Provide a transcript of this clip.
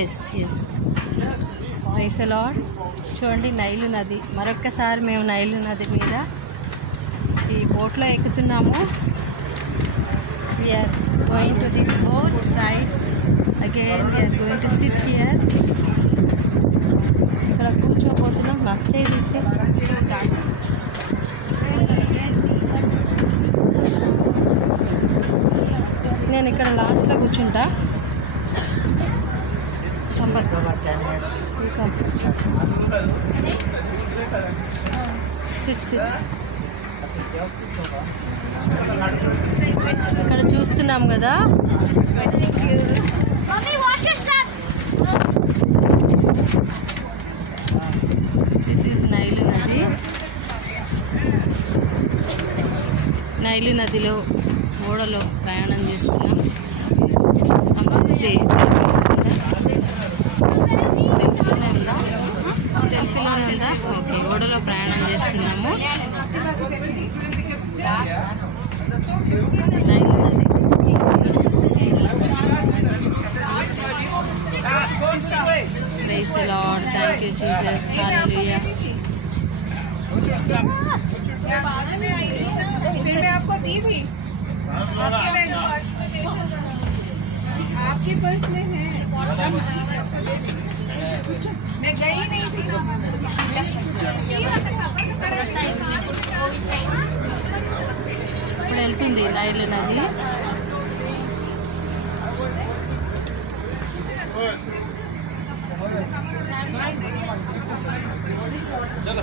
Yes yes praise the lord. చూడండి Nile నది. మరొక్కసారి మేము నైలు నది మీద ఈ బోట్లో ఎక్కుతున్నాము. We're going to this boat right again. We're going to sit here. ఇక్కడ కూర్చోబోతున్నాం. నచ్చే తీసి నేను ఇక్కడ లాస్ట్లో కూర్చుంటా. Sit sit. ఇక్కడ చూస్తున్నాం కదా, దిస్ ఈజ్ నైలు నది. నైలు నదిలో ఓడలో ప్రయాణం చేస్తున్నాం. సెల్ఫీలోనే ఉందా? ఓకే, ఓడలో ప్రయాణం చేస్తున్నాము. నైలు నది. Praise the lord. Thank you Jesus. Hallelujah. आपको दी थी आपके पर्स में है। मैं गई नहीं थी। ఇప్పుడు వెళ్తుంది నైలు నది. चलो